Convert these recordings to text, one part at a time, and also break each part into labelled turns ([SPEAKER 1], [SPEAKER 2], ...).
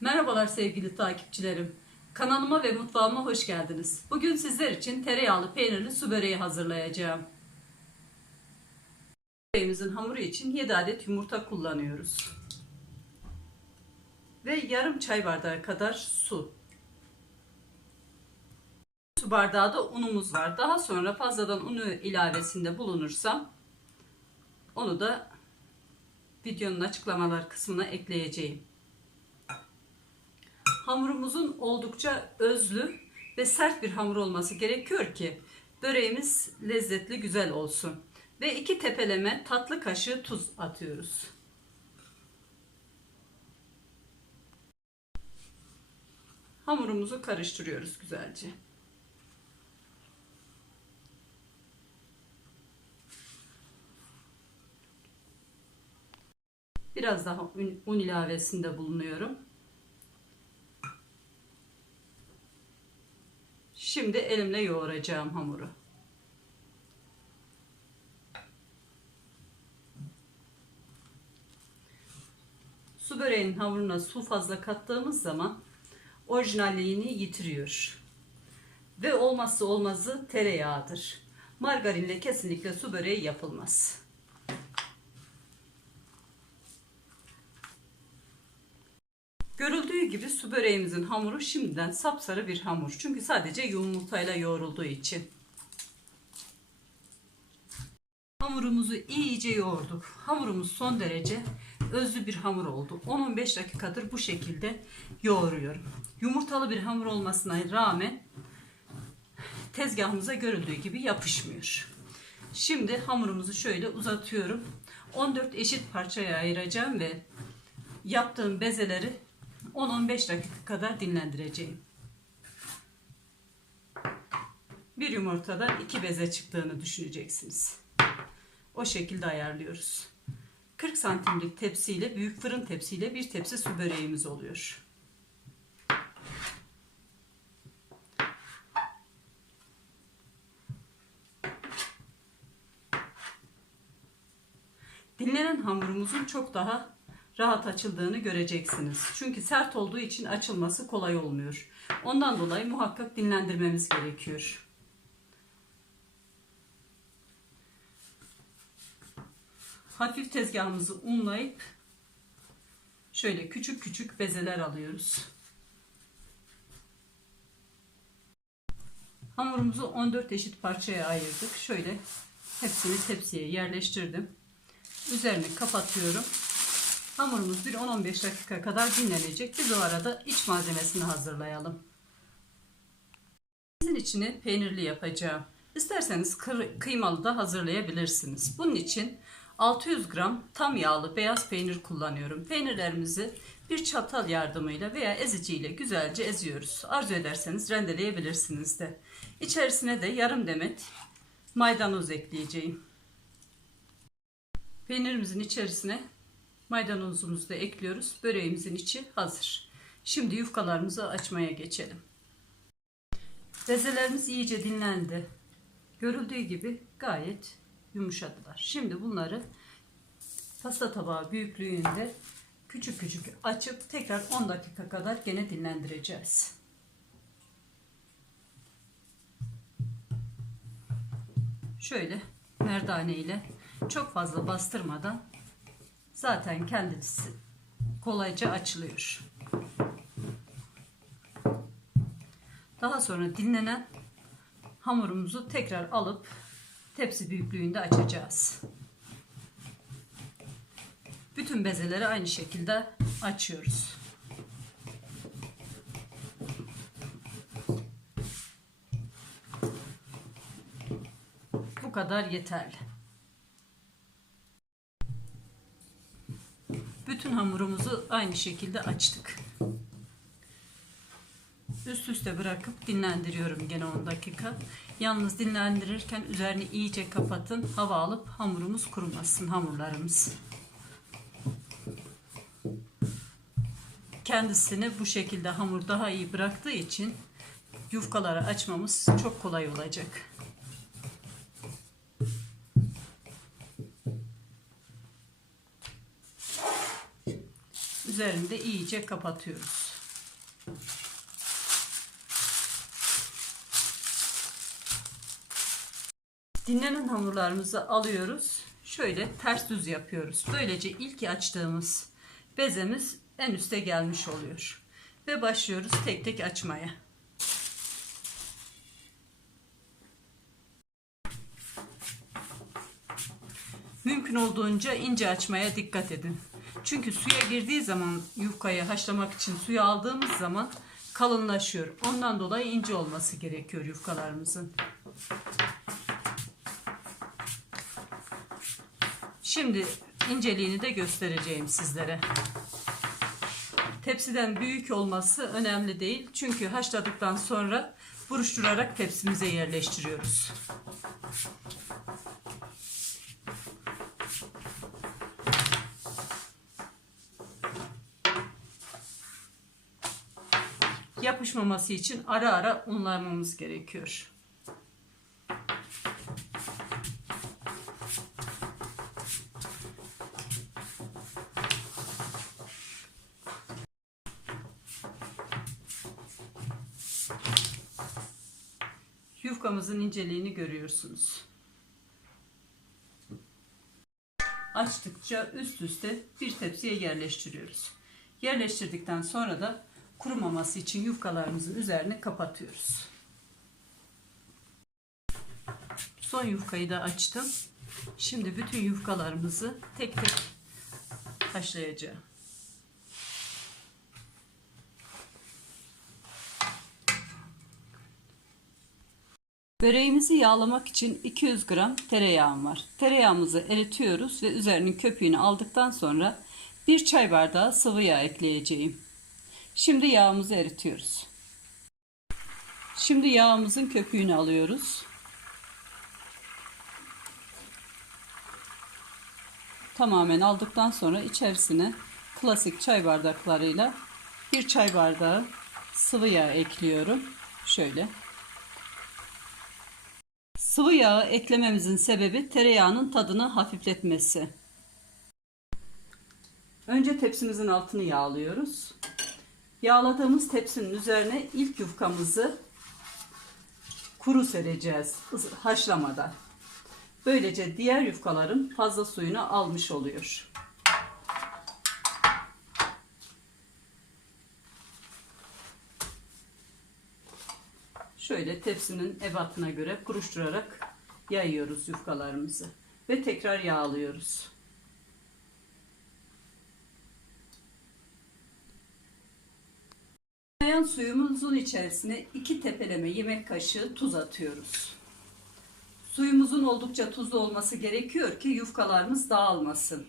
[SPEAKER 1] Merhabalar sevgili takipçilerim. Kanalıma ve mutfağıma hoş geldiniz. Bugün sizler için tereyağlı peynirli su böreği hazırlayacağım. Böreğimizin hamuru için 7 adet yumurta kullanıyoruz. Ve yarım çay bardağı kadar su. Su bardağı da unumuz var. Daha sonra fazladan unu ilavesinde bulunursam onu da videonun açıklamalar kısmına ekleyeceğim. Hamurumuzun oldukça özlü ve sert bir hamur olması gerekiyor ki böreğimiz lezzetli güzel olsun. Ve iki tepeleme tatlı kaşığı tuz atıyoruz. Hamurumuzu karıştırıyoruz güzelce. Biraz daha un, ilavesinde bulunuyorum. Şimdi elimle yoğuracağım hamuru. Su böreğinin hamuruna su fazla kattığımız zaman orijinalliğini yitiriyor. Ve olmazsa olmazı tereyağıdır. Margarinle kesinlikle su böreği yapılmaz. Görüldüğü gibi su böreğimizin hamuru şimdiden sapsarı bir hamur. Çünkü sadece yumurtayla yoğrulduğu için. Hamurumuzu iyice yoğurduk. Hamurumuz son derece özlü bir hamur oldu. 10-15 dakikadır bu şekilde yoğuruyorum. Yumurtalı bir hamur olmasına rağmen tezgahımıza görüldüğü gibi yapışmıyor. Şimdi hamurumuzu şöyle uzatıyorum. 14 eşit parçaya ayıracağım ve yaptığım bezeleri 10-15 dakika kadar dinlendireceğim. Bir yumurtadan iki beze çıktığını düşüneceksiniz. O şekilde ayarlıyoruz. 40 santimlik tepsiyle büyük fırın tepsiyle bir tepsi su böreğimiz oluyor. Dinlenen hamurumuzun çok daha rahat açıldığını göreceksiniz. Çünkü sert olduğu için açılması kolay olmuyor. Ondan dolayı muhakkak dinlendirmemiz gerekiyor. Hafif tezgahımızı unlayıp şöyle küçük küçük bezeler alıyoruz. Hamurumuzu 14 eşit parçaya ayırdık. Şöyle hepsini tepsiye yerleştirdim. Üzerini kapatıyorum. Hamurumuz bir 10-15 dakika kadar dinlenecek. Biz o arada iç malzemesini hazırlayalım. Sizin içini peynirli yapacağım. İsterseniz kıymalı da hazırlayabilirsiniz. Bunun için 600 gram tam yağlı beyaz peynir kullanıyorum. Peynirlerimizi bir çatal yardımıyla veya eziciyle güzelce eziyoruz. Arzu ederseniz rendeleyebilirsiniz de. İçerisine de yarım demet maydanoz ekleyeceğim. Peynirimizin içerisine Maydanozumuzu da ekliyoruz. Böreğimizin içi hazır. Şimdi yufkalarımızı açmaya geçelim. Bezelerimiz iyice dinlendi. Görüldüğü gibi gayet yumuşadılar. Şimdi bunları pasta tabağı büyüklüğünde küçük küçük açıp tekrar 10 dakika kadar gene dinlendireceğiz. Şöyle merdane ile çok fazla bastırmadan zaten kendisi kolayca açılıyor. Daha sonra dinlenen hamurumuzu tekrar alıp tepsi büyüklüğünde açacağız. Bütün bezeleri aynı şekilde açıyoruz. Bu kadar yeterli. Bütün hamurumuzu aynı şekilde açtık. Üst üste bırakıp dinlendiriyorum gene 10 dakika. Yalnız dinlendirirken üzerini iyice kapatın. Hava alıp hamurumuz kurumasın hamurlarımız. Kendisini bu şekilde hamur daha iyi bıraktığı için yufkaları açmamız çok kolay olacak. Üzerini de iyice kapatıyoruz. Dinlenen hamurlarımızı alıyoruz. Şöyle ters düz yapıyoruz. Böylece ilk açtığımız bezemiz en üste gelmiş oluyor. Ve başlıyoruz tek tek açmaya. Mümkün olduğunca ince açmaya dikkat edin. Çünkü suya girdiği zaman yufkayı haşlamak için suya aldığımız zaman kalınlaşıyor. Ondan dolayı ince olması gerekiyor yufkalarımızın. Şimdi inceliğini de göstereceğim sizlere. Tepsiden büyük olması önemli değil. Çünkü haşladıktan sonra buruşturarak tepsimize yerleştiriyoruz. Yapışmaması için ara ara unlamamız gerekiyor. Yufkamızın inceliğini görüyorsunuz. Açtıkça üst üste bir tepsiye yerleştiriyoruz. Yerleştirdikten sonra da kurumaması için yufkalarımızın üzerine kapatıyoruz. Son yufkayı da açtım. Şimdi bütün yufkalarımızı tek tek haşlayacağım. Böreğimizi yağlamak için 200 gram tereyağım var. Tereyağımızı eritiyoruz ve üzerinin köpüğünü aldıktan sonra bir çay bardağı sıvı yağ ekleyeceğim. Şimdi yağımızı eritiyoruz. Şimdi yağımızın köpüğünü alıyoruz. Tamamen aldıktan sonra içerisine klasik çay bardaklarıyla bir çay bardağı sıvı yağ ekliyorum. Şöyle. Sıvı yağı eklememizin sebebi tereyağının tadını hafifletmesi. Önce tepsimizin altını yağlıyoruz. Yağladığımız tepsinin üzerine ilk yufkamızı kuru sereceğiz haşlamadan. Böylece diğer yufkaların fazla suyunu almış oluyor. Şöyle tepsinin ebatına göre kuruşturarak yayıyoruz yufkalarımızı ve tekrar yağlıyoruz. Kaynayan suyumuzun içerisine iki tepeleme yemek kaşığı tuz atıyoruz. Suyumuzun oldukça tuzlu olması gerekiyor ki yufkalarımız dağılmasın.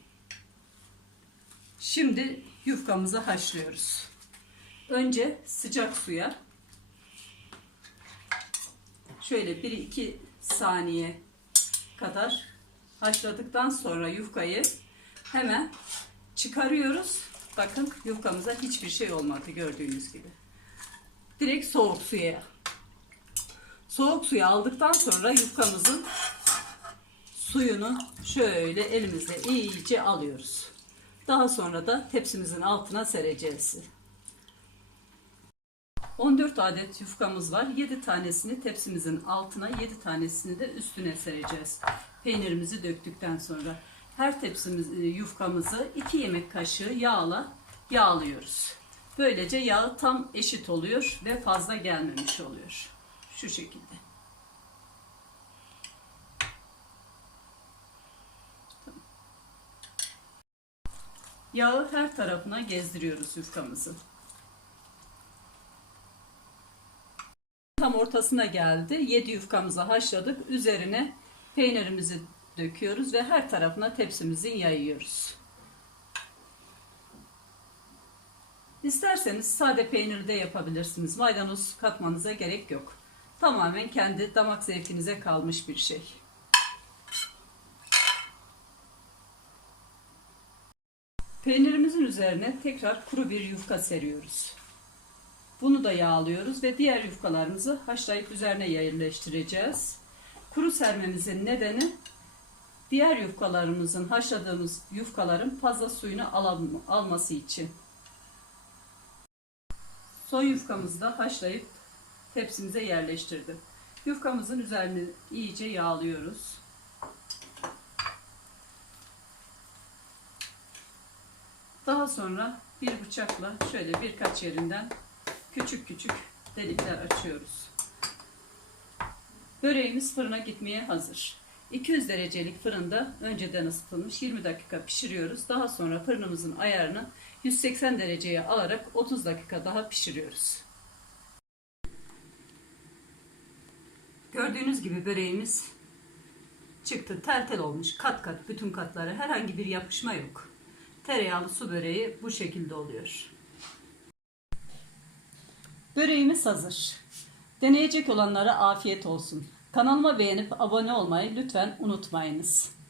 [SPEAKER 1] Şimdi yufkamızı haşlıyoruz. Önce sıcak suya şöyle 1-2 saniye kadar haşladıktan sonra yufkayı hemen çıkarıyoruz. Bakın yufkamıza hiçbir şey olmadı gördüğünüz gibi. Direkt soğuk suya. Soğuk suyu aldıktan sonra yufkamızın suyunu şöyle elimizle iyice alıyoruz. Daha sonra da tepsimizin altına sereceğiz. 14 adet yufkamız var. 7 tanesini tepsimizin altına, 7 tanesini de üstüne sereceğiz. Peynirimizi döktükten sonra her tepsimiz yufkamızı 2 yemek kaşığı yağla yağlıyoruz. Böylece yağı tam eşit oluyor ve fazla gelmemiş oluyor. Şu şekilde. Yağı her tarafına gezdiriyoruz yufkamızın. Tam ortasına geldi. 7 yufkamızı haşladık. Üzerine peynirimizi döküyoruz ve her tarafına tepsimizin yayıyoruz. İsterseniz sade peynir de yapabilirsiniz. Maydanoz katmanıza gerek yok. Tamamen kendi damak zevkinize kalmış bir şey. Peynirimizin üzerine tekrar kuru bir yufka seriyoruz. Bunu da yağlıyoruz ve diğer yufkalarımızı haşlayıp üzerine yerleştireceğiz. Kuru sermemizin nedeni diğer yufkalarımızın haşladığımız yufkaların fazla suyunu alması için. Son yufkamızı da haşlayıp tepsimize yerleştirdim. Yufkamızın üzerini iyice yağlıyoruz. Daha sonra bir bıçakla şöyle birkaç yerinden küçük küçük delikler açıyoruz. Böreğimiz fırına gitmeye hazır. 200 derecelik fırında önceden ısıtılmış 20 dakika pişiriyoruz. Daha sonra fırınımızın ayarını 180 dereceye alarak 30 dakika daha pişiriyoruz. Gördüğünüz gibi böreğimiz çıktı. Tel tel olmuş. Kat kat bütün katları herhangi bir yapışma yok. Tereyağlı su böreği bu şekilde oluyor. Böreğimiz hazır. Deneyecek olanlara afiyet olsun. Kanalıma beğenip abone olmayı lütfen unutmayınız.